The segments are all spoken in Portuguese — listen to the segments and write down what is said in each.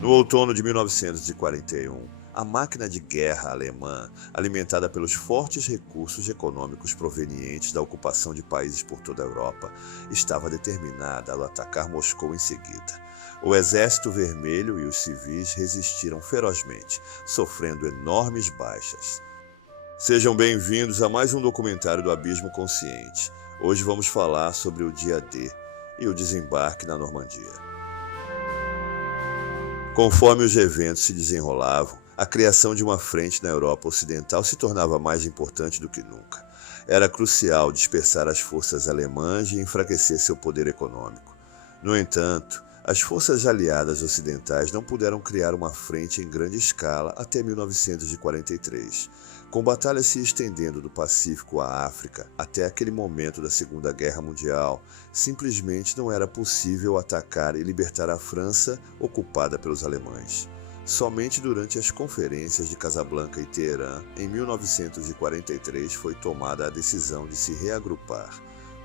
No outono de 1941, a máquina de guerra alemã, alimentada pelos fortes recursos econômicos provenientes da ocupação de países por toda a Europa, estava determinada a atacar Moscou em seguida. O Exército Vermelho e os civis resistiram ferozmente, sofrendo enormes baixas. Sejam bem-vindos a mais um documentário do Abismo Consciente. Hoje vamos falar sobre o dia D e o desembarque na Normandia. Conforme os eventos se desenrolavam, a criação de uma frente na Europa Ocidental se tornava mais importante do que nunca. Era crucial dispersar as forças alemãs e enfraquecer seu poder econômico. No entanto, as forças aliadas ocidentais não puderam criar uma frente em grande escala até 1943. Com batalhas se estendendo do Pacífico à África até aquele momento da Segunda Guerra Mundial, simplesmente não era possível atacar e libertar a França ocupada pelos alemães. Somente durante as conferências de Casablanca e Teherã, em 1943, foi tomada a decisão de se reagrupar.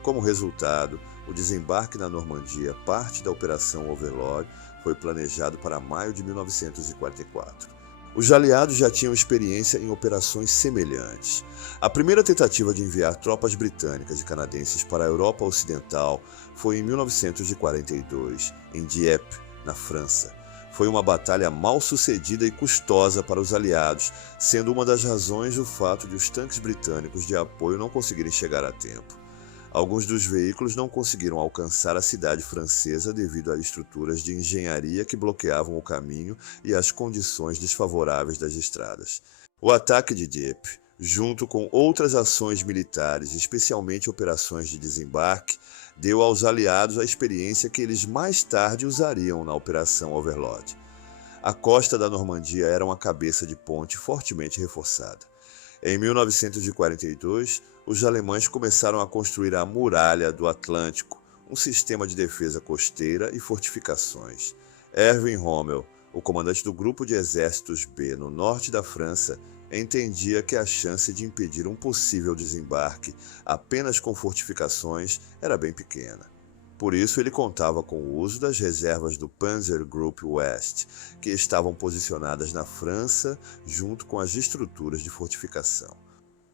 Como resultado, o desembarque na Normandia, parte da Operação Overlord, foi planejado para maio de 1944. Os aliados já tinham experiência em operações semelhantes. A primeira tentativa de enviar tropas britânicas e canadenses para a Europa Ocidental foi em 1942, em Dieppe, na França. Foi uma batalha mal sucedida e custosa para os aliados, sendo uma das razões o fato de os tanques britânicos de apoio não conseguirem chegar a tempo. Alguns dos veículos não conseguiram alcançar a cidade francesa devido a estruturas de engenharia que bloqueavam o caminho e as condições desfavoráveis das estradas. O ataque de Dieppe, junto com outras ações militares, especialmente operações de desembarque, deu aos aliados a experiência que eles mais tarde usariam na Operação Overlord. A costa da Normandia era uma cabeça de ponte fortemente reforçada. Em 1942, os alemães começaram a construir a Muralha do Atlântico, um sistema de defesa costeira e fortificações. Erwin Rommel, o comandante do Grupo de Exércitos B no norte da França, entendia que a chance de impedir um possível desembarque apenas com fortificações era bem pequena. Por isso, ele contava com o uso das reservas do Panzer Group West, que estavam posicionadas na França junto com as estruturas de fortificação.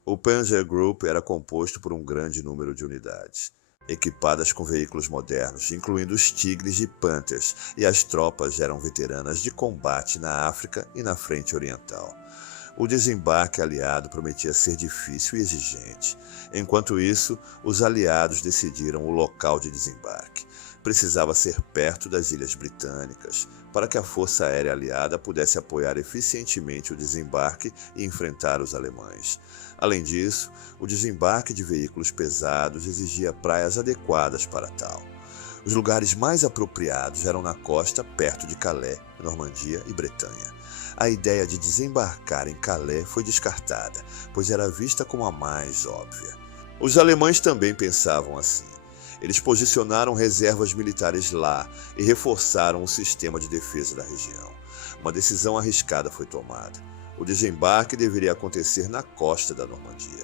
O Panzer Group era composto por um grande número de unidades, equipadas com veículos modernos, incluindo os Tigres e Panthers, e as tropas eram veteranas de combate na África e na Frente Oriental. O desembarque aliado prometia ser difícil e exigente. Enquanto isso, os aliados decidiram o local de desembarque. Precisava ser perto das Ilhas Britânicas, para que a Força Aérea Aliada pudesse apoiar eficientemente o desembarque e enfrentar os alemães. Além disso, o desembarque de veículos pesados exigia praias adequadas para tal. Os lugares mais apropriados eram na costa, perto de Calais, Normandia e Bretanha. A ideia de desembarcar em Calais foi descartada, pois era vista como a mais óbvia. Os alemães também pensavam assim. Eles posicionaram reservas militares lá e reforçaram o sistema de defesa da região. Uma decisão arriscada foi tomada. O desembarque deveria acontecer na costa da Normandia.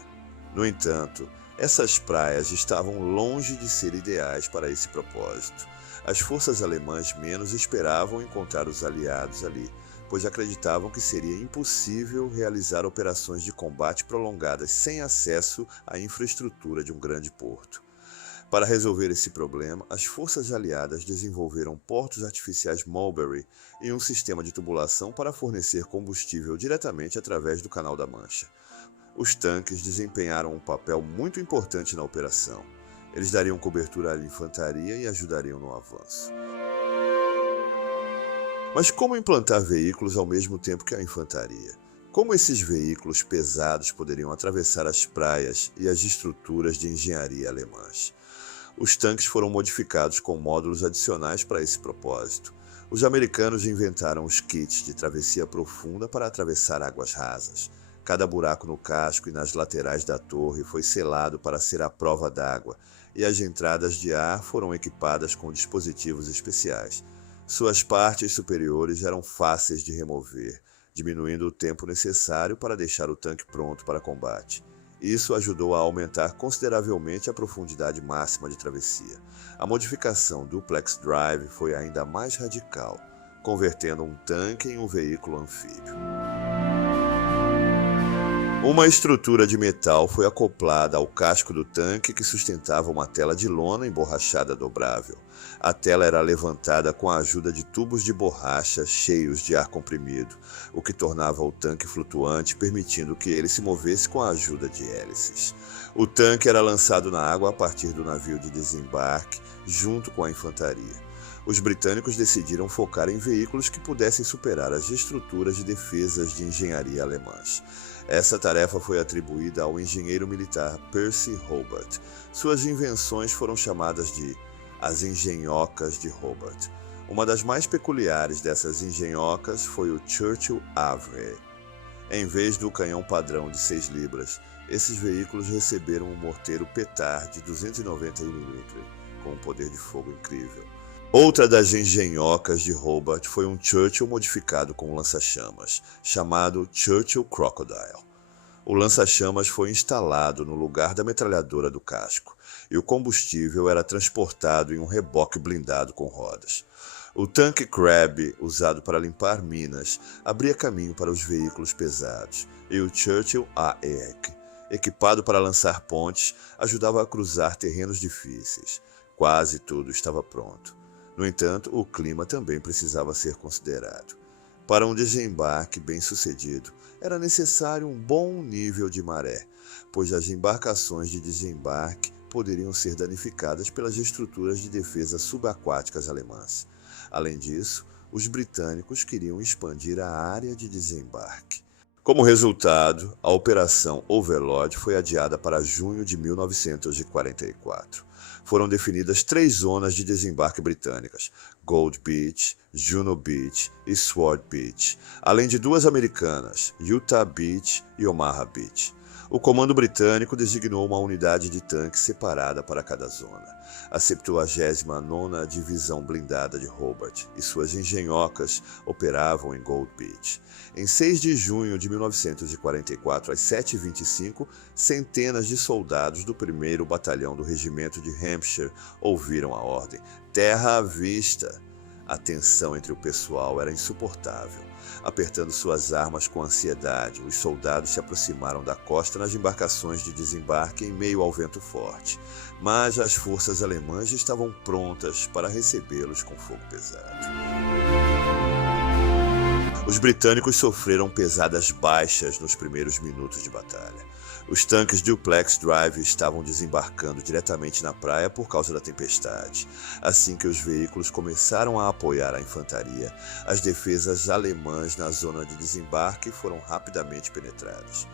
No entanto, essas praias estavam longe de ser ideais para esse propósito. As forças alemãs menos esperavam encontrar os aliados ali, pois acreditavam que seria impossível realizar operações de combate prolongadas sem acesso à infraestrutura de um grande porto. Para resolver esse problema, as forças aliadas desenvolveram portos artificiais Mulberry e um sistema de tubulação para fornecer combustível diretamente através do Canal da Mancha. Os tanques desempenharam um papel muito importante na operação. Eles dariam cobertura à infantaria e ajudariam no avanço. Mas como implantar veículos ao mesmo tempo que a infantaria? Como esses veículos pesados poderiam atravessar as praias e as estruturas de engenharia alemãs? Os tanques foram modificados com módulos adicionais para esse propósito. Os americanos inventaram os kits de travessia profunda para atravessar águas rasas. Cada buraco no casco e nas laterais da torre foi selado para ser à prova d'água, e as entradas de ar foram equipadas com dispositivos especiais. Suas partes superiores eram fáceis de remover, diminuindo o tempo necessário para deixar o tanque pronto para combate. Isso ajudou a aumentar consideravelmente a profundidade máxima de travessia. A modificação Duplex Drive foi ainda mais radical. convertendo um tanque em um veículo anfíbio. Uma estrutura de metal foi acoplada ao casco do tanque que sustentava uma tela de lona emborrachada dobrável. A tela era levantada com a ajuda de tubos de borracha cheios de ar comprimido, o que tornava o tanque flutuante, permitindo que ele se movesse com a ajuda de hélices. O tanque era lançado na água a partir do navio de desembarque, junto com a infantaria. Os britânicos decidiram focar em veículos que pudessem superar as estruturas de defesas de engenharia alemãs. Essa tarefa foi atribuída ao engenheiro militar Percy Hobart. Suas invenções foram chamadas de as engenhocas de Hobart. Uma das mais peculiares dessas engenhocas foi o Churchill Avre. Em vez do canhão padrão de 6 libras, esses veículos receberam um morteiro Petard de 290 mm, com um poder de fogo incrível. Outra das engenhocas de Hobart foi um Churchill modificado com um lança-chamas, chamado Churchill Crocodile. O lança-chamas foi instalado no lugar da metralhadora do casco, e o combustível era transportado em um reboque blindado com rodas. O tanque Crab, usado para limpar minas, abria caminho para os veículos pesados, e o Churchill AEC, equipado para lançar pontes, ajudava a cruzar terrenos difíceis. Quase tudo estava pronto. No entanto, o clima também precisava ser considerado. Para um desembarque bem-sucedido, era necessário um bom nível de maré, pois as embarcações de desembarque poderiam ser danificadas pelas estruturas de defesa subaquáticas alemãs. Além disso, os britânicos queriam expandir a área de desembarque. Como resultado, a Operação Overlord foi adiada para junho de 1944. Foram definidas 3 zonas de desembarque britânicas, Gold Beach, Juno Beach e Sword Beach, além de 2 americanas, Utah Beach e Omaha Beach. O comando britânico designou uma unidade de tanque separada para cada zona. A 79ª Divisão Blindada de Hobart e suas engenhocas operavam em Gold Beach. Em 6 de junho de 1944, às 7h25, centenas de soldados do 1º Batalhão do Regimento de Hampshire ouviram a ordem: terra à vista! A tensão entre o pessoal era insuportável. Apertando suas armas com ansiedade, os soldados se aproximaram da costa nas embarcações de desembarque em meio ao vento forte, mas as forças alemãs estavam prontas para recebê-los com fogo pesado. Os britânicos sofreram pesadas baixas nos primeiros minutos de batalha. Os tanques Duplex Drive estavam desembarcando diretamente na praia por causa da tempestade. Assim que os veículos começaram a apoiar a infantaria, as defesas alemãs na zona de desembarque foram rapidamente penetradas.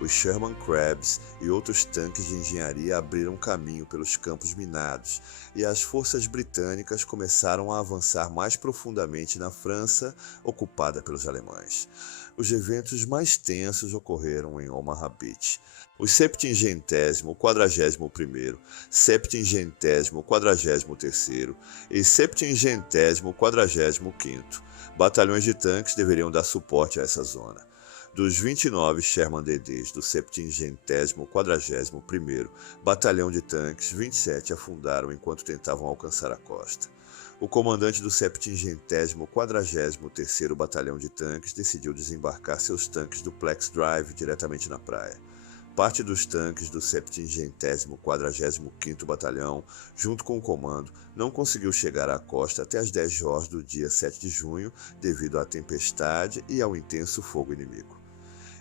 Os Sherman Crabs e outros tanques de engenharia abriram caminho pelos campos minados, e as forças britânicas começaram a avançar mais profundamente na França, ocupada pelos alemães. Os eventos mais tensos ocorreram em Omaha Beach. Os 70º, 41º, 70º, 43º e 70º, 45º batalhões de tanques deveriam dar suporte a essa zona. Dos 29 Sherman DDs do 70º, 41º Batalhão de Tanques, 27 afundaram enquanto tentavam alcançar a costa. O comandante do 70º, 43º Batalhão de Tanques decidiu desembarcar seus tanques do Duplex Drive diretamente na praia. Parte dos tanques do 70º, 45º Batalhão, junto com o comando, não conseguiu chegar à costa até as 10 horas do dia 7 de junho devido à tempestade e ao intenso fogo inimigo.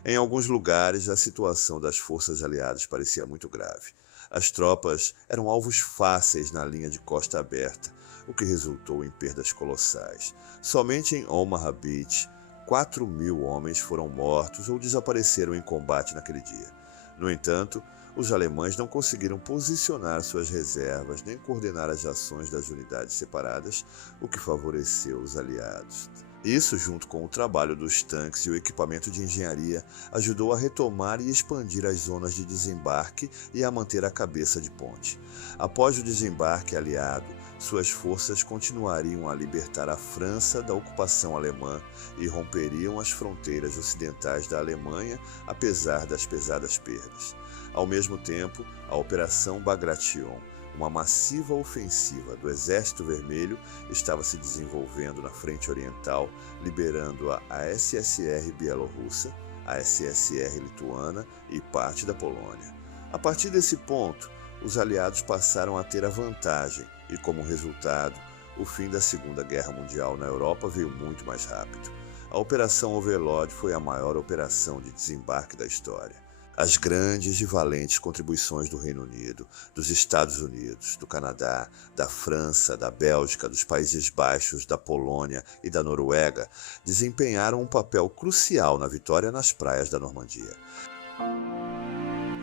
Em alguns lugares, a situação das forças aliadas parecia muito grave. As tropas eram alvos fáceis na linha de costa aberta, o que resultou em perdas colossais. Somente em Omaha Beach, 4.000 homens foram mortos ou desapareceram em combate naquele dia. No entanto, os alemães não conseguiram posicionar suas reservas nem coordenar as ações das unidades separadas, o que favoreceu os aliados. Isso, junto com o trabalho dos tanques e o equipamento de engenharia, ajudou a retomar e expandir as zonas de desembarque e a manter a cabeça de ponte. Após o desembarque aliado, suas forças continuariam a libertar a França da ocupação alemã e romperiam as fronteiras ocidentais da Alemanha, apesar das pesadas perdas. Ao mesmo tempo, a Operação Bagration Uma massiva ofensiva do Exército Vermelho estava se desenvolvendo na frente oriental, liberando a SSR bielorrussa, a SSR lituana e parte da Polônia. A partir desse ponto, os aliados passaram a ter a vantagem e, como resultado, o fim da Segunda Guerra Mundial na Europa veio muito mais rápido. A Operação Overlord foi a maior operação de desembarque da história. As grandes e valentes contribuições do Reino Unido, dos Estados Unidos, do Canadá, da França, da Bélgica, dos Países Baixos, da Polônia e da Noruega desempenharam um papel crucial na vitória nas praias da Normandia.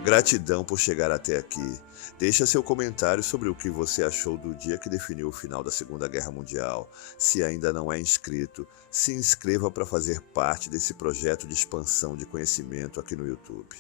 Gratidão por chegar até aqui. Deixa seu comentário sobre o que você achou do dia que definiu o final da Segunda Guerra Mundial. Se ainda não é inscrito, se inscreva para fazer parte desse projeto de expansão de conhecimento aqui no YouTube.